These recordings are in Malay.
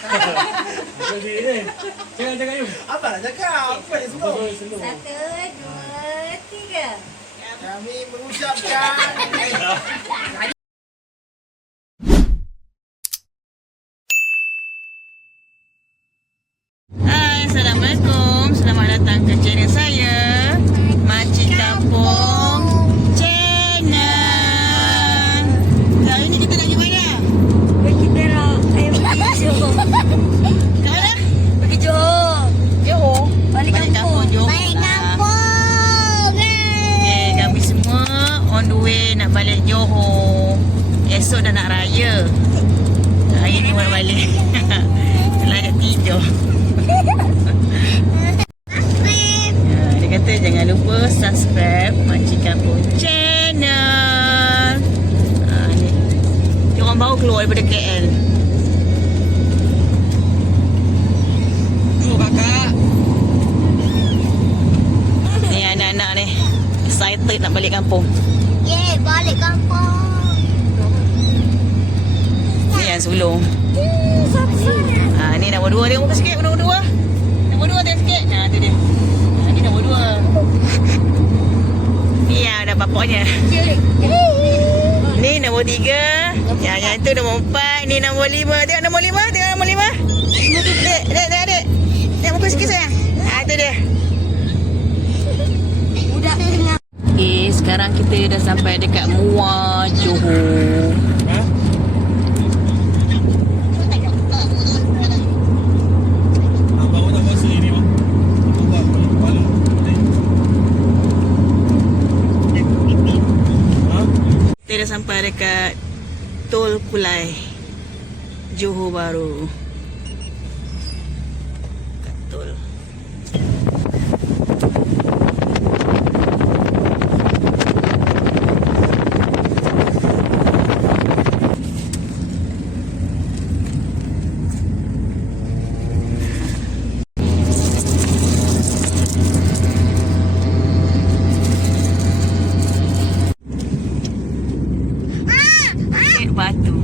Jadi ni. Jangan you. Apa nak cakap? Apa yang sebelum? Satu, dua, tiga. Kami mengucapkan Hai, Assalamualaikum. Selamat datang ke channel saya, Makcik Kampung Channel. Hari ni kita nak pergi mana? Kita nak pergi Johor. Kat mana? Pergi Johor. Johor. Balik kampung. Johor. Balik kampung. Okay, kami semua on the way nak balik Johor. Esok dah nak raya. Hari ni nak balik. Layak tidur. Dia kata jangan lupa subscribe Makcik Kampung Channel. Ni. Dia orang baru keluar daripada KL. tu kakak. Ni anak-anak ni excited nak balik kampung. Yeay, balik kampung. Ni yang sulung. Ni nombor 2. Tengok muka sikit nombor 2. Nombor 2 tengok sikit. Tu dia. Ni nombor 2. Ni yang ada bapaknya. Ni nombor 3. Yang tu nombor 4. Ni nombor 5. Tengok nombor 5. Tengok nombor 5. Dek. Tengok muka sikit sayang. Tu dia. Budak tengah. Okay, sekarang kita dah sampai dekat Muar Johor. Abang tak masuk ini bang. Aku buat kepala. Kita dah sampai dekat Tol Kulai, Johor Bahru. Dekat tol. Batu.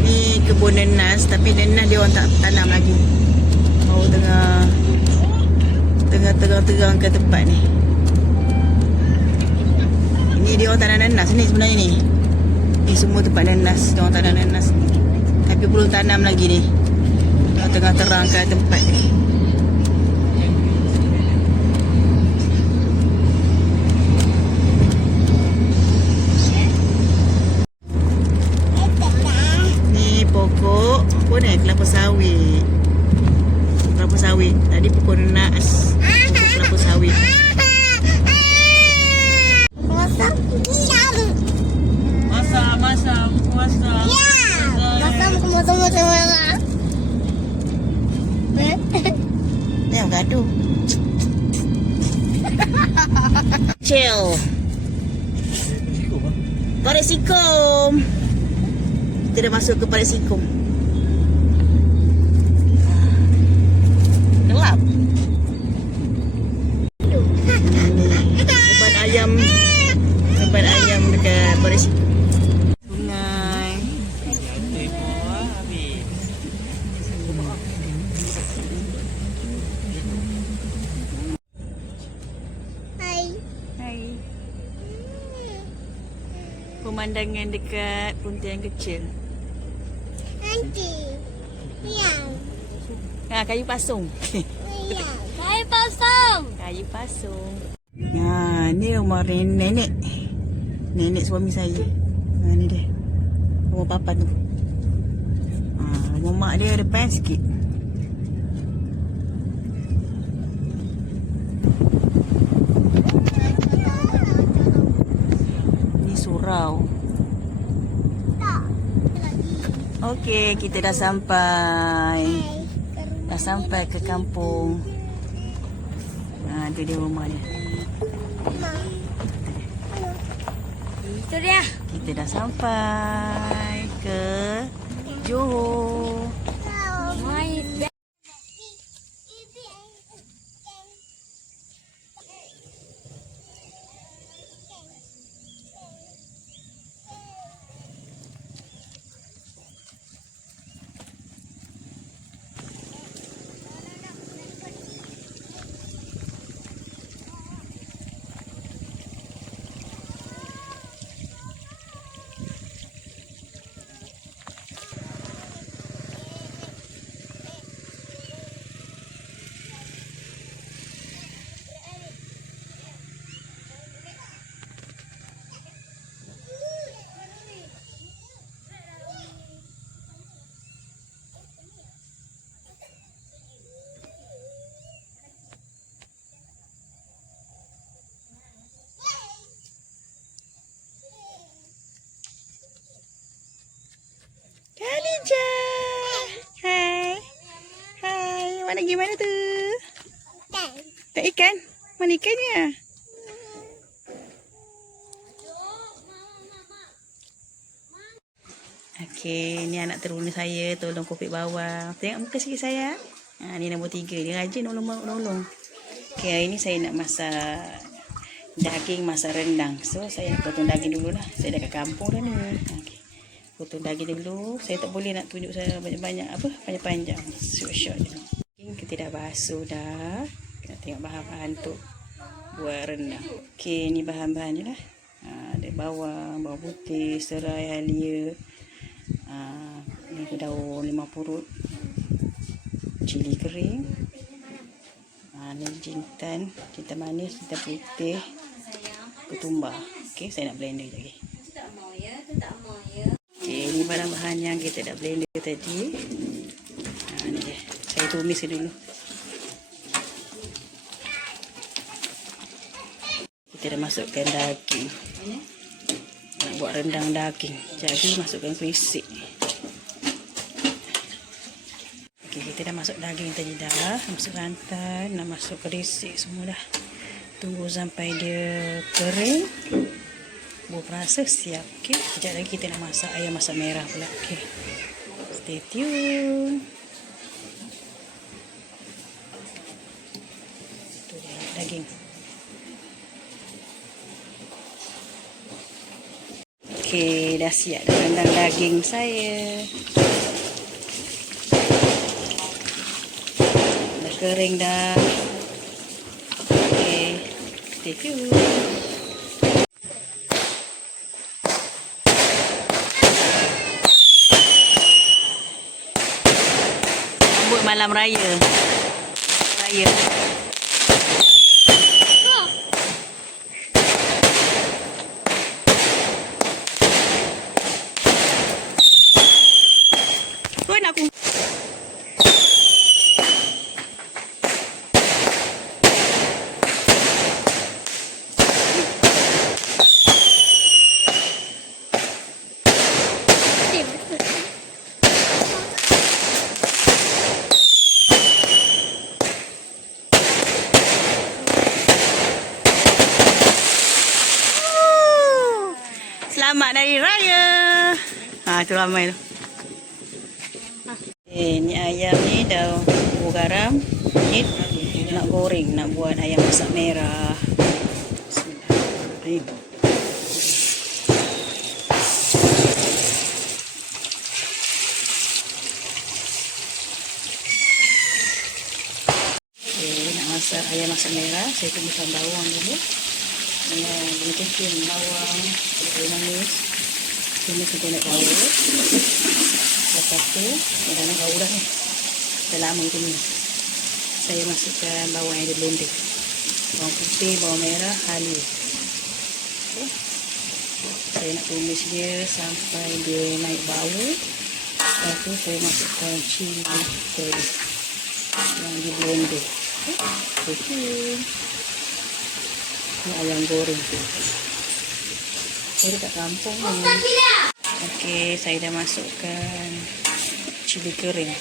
Ni kebun nenas, tapi nenas dia orang tak tanam lagi. Baru tengah ke tempat ni. Ni dia orang tanam nenas ni sebenarnya ni. Ni semua tempat nenas, dia orang tanam nenas ni. Tapi belum tanam lagi ni. Dia tengah terang ke tempat ni. Pokok apa ni? Kelapa sawit. Kelapa sawit. Tadi pokok nanas. Kelapa sawit. Masak. Masak. Masak macam-macam. Tengok gaduh. Chill. Parit Sikom. Kita dah masuk ke Parit Sikom. Gelap. Tempat ayam dekat Parit Sikom. Sungai. Hai. Pemandangan dekat Pontian kecil. Nanti. Yang. Kayu pasung. Kayu pasang. Kayu pasung. Ni rumah nenek. Nenek suami saya. Ni dia. Rumah papan tu. Rumah mak dia depan sikit. Ni surau. Okey, kita dah sampai. Dah sampai ke kampung. Tu dia rumah dia. Itu dia. Kita dah sampai ke Johor. Mai. Ija. Hai. Hai. Mana gimana tu? Tak ikan? Mana ikannya? Okey, ni anak teruna saya tolong kopek bawang. Tengok muka sikit saya. Ni nombor 3. Dia rajin nolong. Okey, hari ni saya nak masak daging, masak rendang. So, saya nak potong daging dulu lah. Saya dah kat kampung dah ni. Okey. Potong daging dulu. Saya tak boleh nak tunjuk saya banyak-banyak panjang-panjang. Short je. Kita dah basuh dah. Kita tengok bahan-bahan tu buat rendang. Okey, ni bahan-bahan je lah. Ada bawang putih, serai, halia. Ni daun 5 purut, cili kering, ni jintan manis, jintan putih, ketumbar. Okey, saya nak blender lagi. Okey, ni bahan-bahan yang kita dah blender tadi. Ni dia. Saya tumis dulu. Kita dah masukkan daging. Nak buat rendang daging. Jadi masukkan krisik. Okey, kita dah masuk daging tadi dah. Masuk santan, nak masuk krisik semua dah. Tunggu sampai dia kering. Bau perasa siap. Okey, sekejap lagi kita nak masak ayam masak merah pula. Okey. Stay tune. Tu dia daging. Okey, dah siap dah rendang daging saya. Dah kering dah. Okey, stay tune. Sambut malam raya. Aku selamat Hari Raya. Tu ramai tu. Ni ayam ni dah bubur garam. Ni nak goreng, nak buat ayam masak merah. Bismillah. Nak masak ayam masak merah. Saya tumiskan bawang dulu. Dengan kecil bawang, cabai manis. Tumis sampai nak bau. Lepas tu, kadang-kadang bau dah ni. Dah lama tumis. Saya masukkan bawang yang ada blender. Bawang putih, bawang merah, halia. Okay. Saya nak tumis dia sampai dia naik bau. Lepas tu saya masukkan cili kering yang di blender. Okay. Ini ayam goreng. Saya dekat kampung ni. Okey, saya dah masukkan cili kering.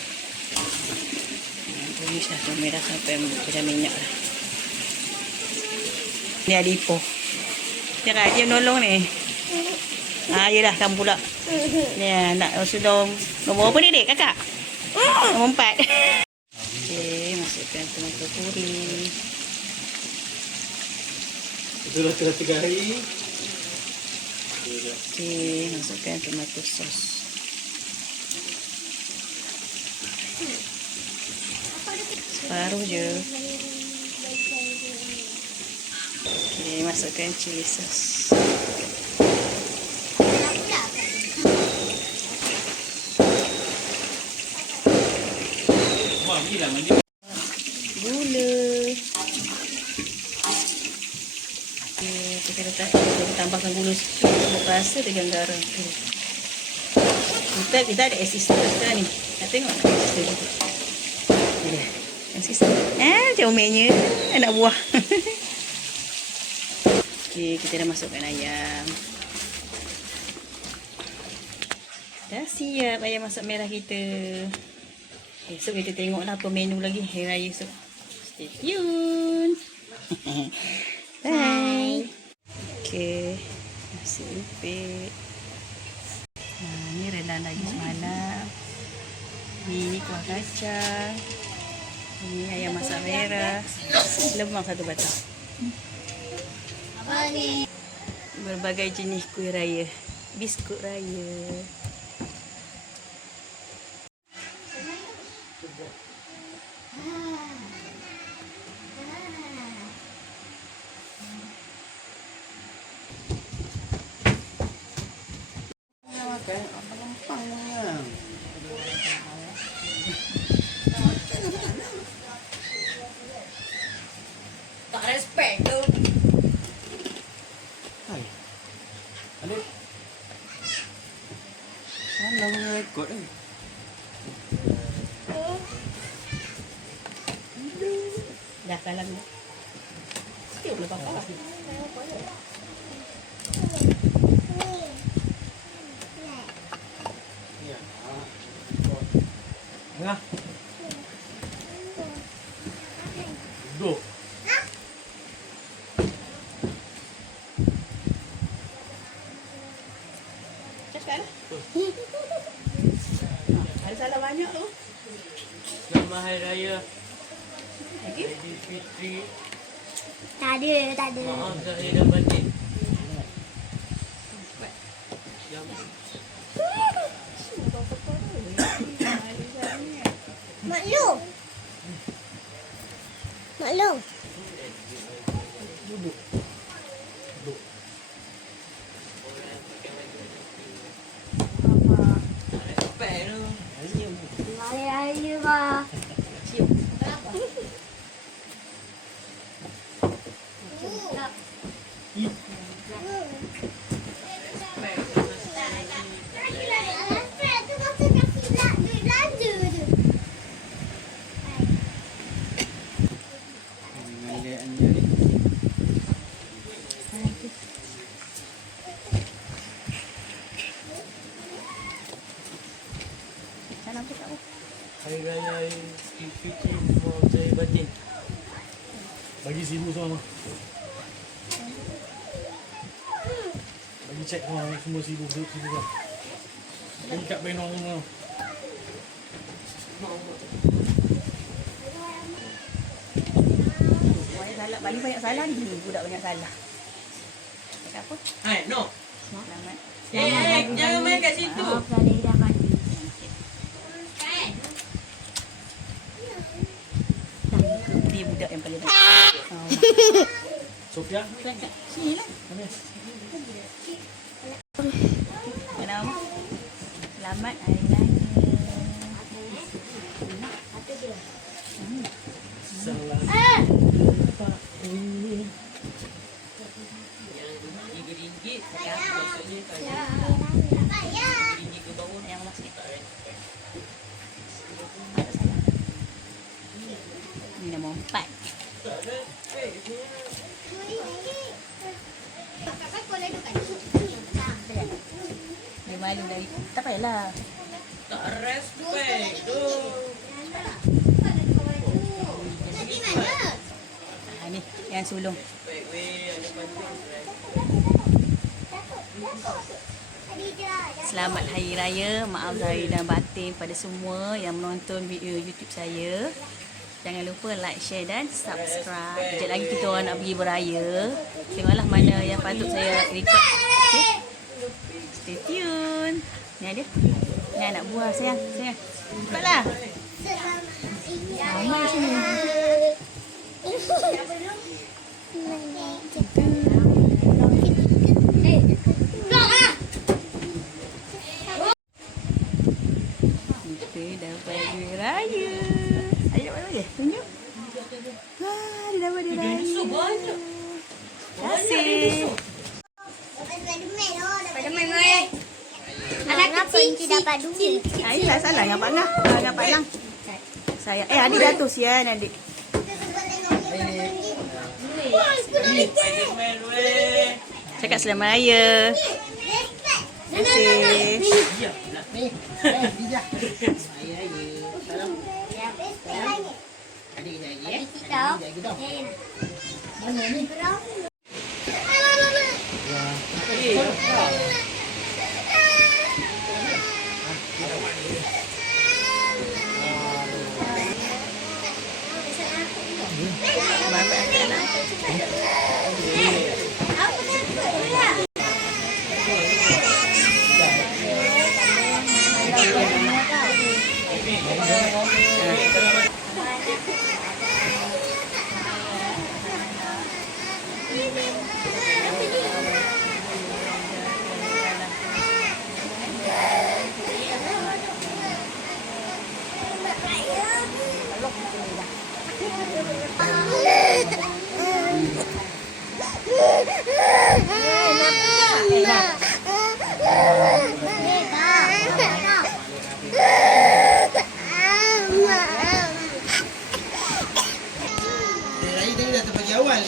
Tumis dah tu merah sampai macam minyak dah. Ni ada Ipoh. Dia rajin nolong ni. Yelah, kamu pula. Ni nak sudah nombor apa ni, dek, kakak? Nombor 4. Okey, masukkan tomato puri. Sudah 3 hari. Okey, masukkan tomato sos. Separuh je. Okey, masukkan cili sos. Gula. Kita letak, tambahkan gula sikit. Rasa dengan garam. Kita ada asisten sekarang ni. Nak tengok tak asisten tu. Ada asisten. Comelnya anak buah. Okey, kita dah masukkan ayam. Dah siap ayam masak merah kita. Esok kita tengoklah apa menu lagi hari raya esok. Stay tune. Bye. Okay. Nasi lupit. Ni rendang daging semalam. Ni kuah kacang. Ni ayam masak merah. Lemang satu batang. Apa ni? Berbagai jenis kuih raya. Biskut raya. Makan apa lempang yang. Tak respect tu. Hai. Ada. Salah mengikut eh. Dah salam dah. Still boleh pakai lah. Ya. Tengah. Duduk. Cakap lah. Ada salah banyak tu. Selamat Hari Raya Lagi? Aidilfitri. Tak ada, tak ada. Maaf zahir dan batin. Selamat. Maklum. Maklum. Duduk. Duduk. Respect tu. Hari raya bah. Salam cakap lah. Hari Raya Aidilfitri. Maaf zahir batin. Bagi seribu sama. Bagi cek semua seribu lah. Ini kat Benong semua. Banyak salah. Paling banyak salah ni budak banyak salah. Cakap apa? Hai, no. Selamat. Jangan main kat situ. Maaf tadi dah mandi. Dia budak yang paling baik. Sofia. Sini lah. Mana? Kenapa? Selamat Hari Raya. Salam. RM3 maksudnya kalau RM3 ke bawah Yang masih tak respect. ada salah. Ni nombor 4. Tak respect je. Dia malu dari. Tak payahlah. Tak respect tu. Ni yang sulung. Respect weh, ada penting respect. Selamat Hari Raya. Maaf zahir dan batin pada semua yang menonton video YouTube saya. Jangan lupa like, share dan subscribe. Sekejap lagi kita orang nak pergi beraya. Tengoklah mana yang patut saya record. Okay? Stay tune. Ni ada. Ni anak buah sayang. Sayang. Cepatlah. Ramai sini. Kita dapat duit raya. Ayo dapat lagi. Tunjuk. Wah, dia dapat duit raya. Banyak. Terima kasih. Spiderman oi. Anak kecil dapat duit. Ini tak salah dengan Pak Ngah. Dengan Pak Lang. Saya. Adik jatuh sian adik. Spiderman weh. Cakap selamat raya. Terima kasih. Siap. Ni. Bijak. Ayah ayah. Salam. Ya, sekarang ni. Adik lagi Bagi eh. kita. Adik lagi dah. Ya, Mana ni? berapa? Aku takut pula. Lagi tadi dah terbagi awal.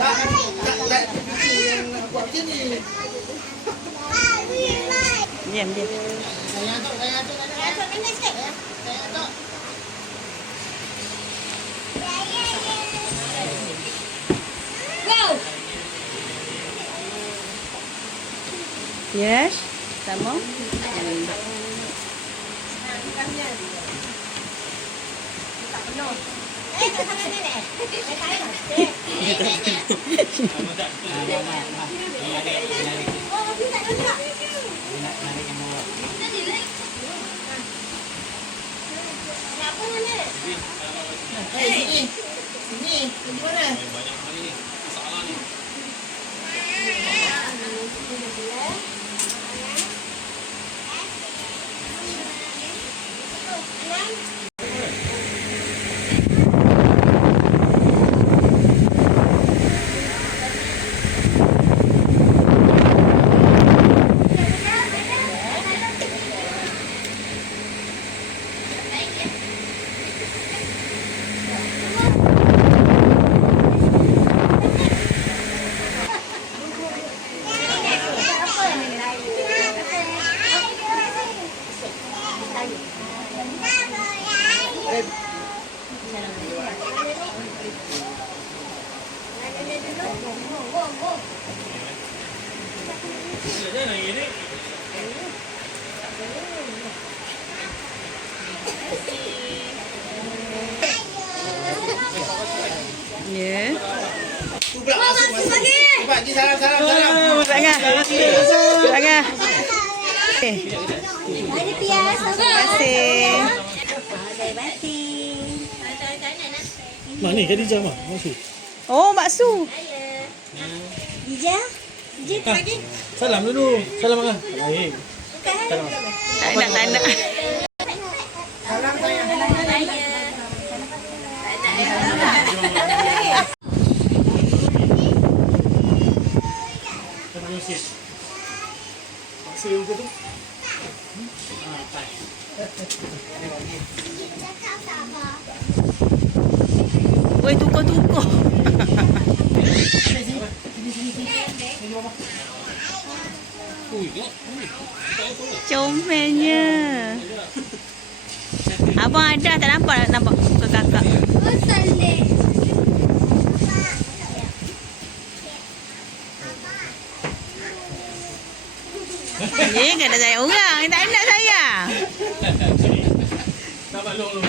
Tak fikir yang nak buat macam ni. Diam, diam. Saya atuk. Saya atuk. Yes. Sama. Sini. Sini. Pergi mana? Ya. Tu pula masuk. Cepat pergi salam. Masuk Angah. Masuk Angah. Okay. Ada pias. Terima kasih. Ada batin. Mak ni Khadijah mah. Masuk. Oh, bakso. Dija. Dija tu lagi. Salam dulu. Salam Angah. Baik. Tak nak. Salam sayang. Paksa muka tu. Oi, tukar. Comelnya. Abang ada tak nampak ke kakak. Pasal ni. Dia kan nak sayang orang, dia tak nak sayang. Tak maklum lu.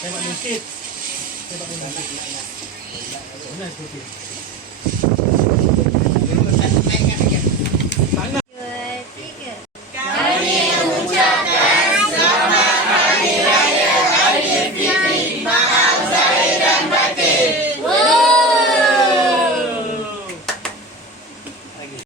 Saya maklum sikit. Saya maklum sikit. Mana seperti?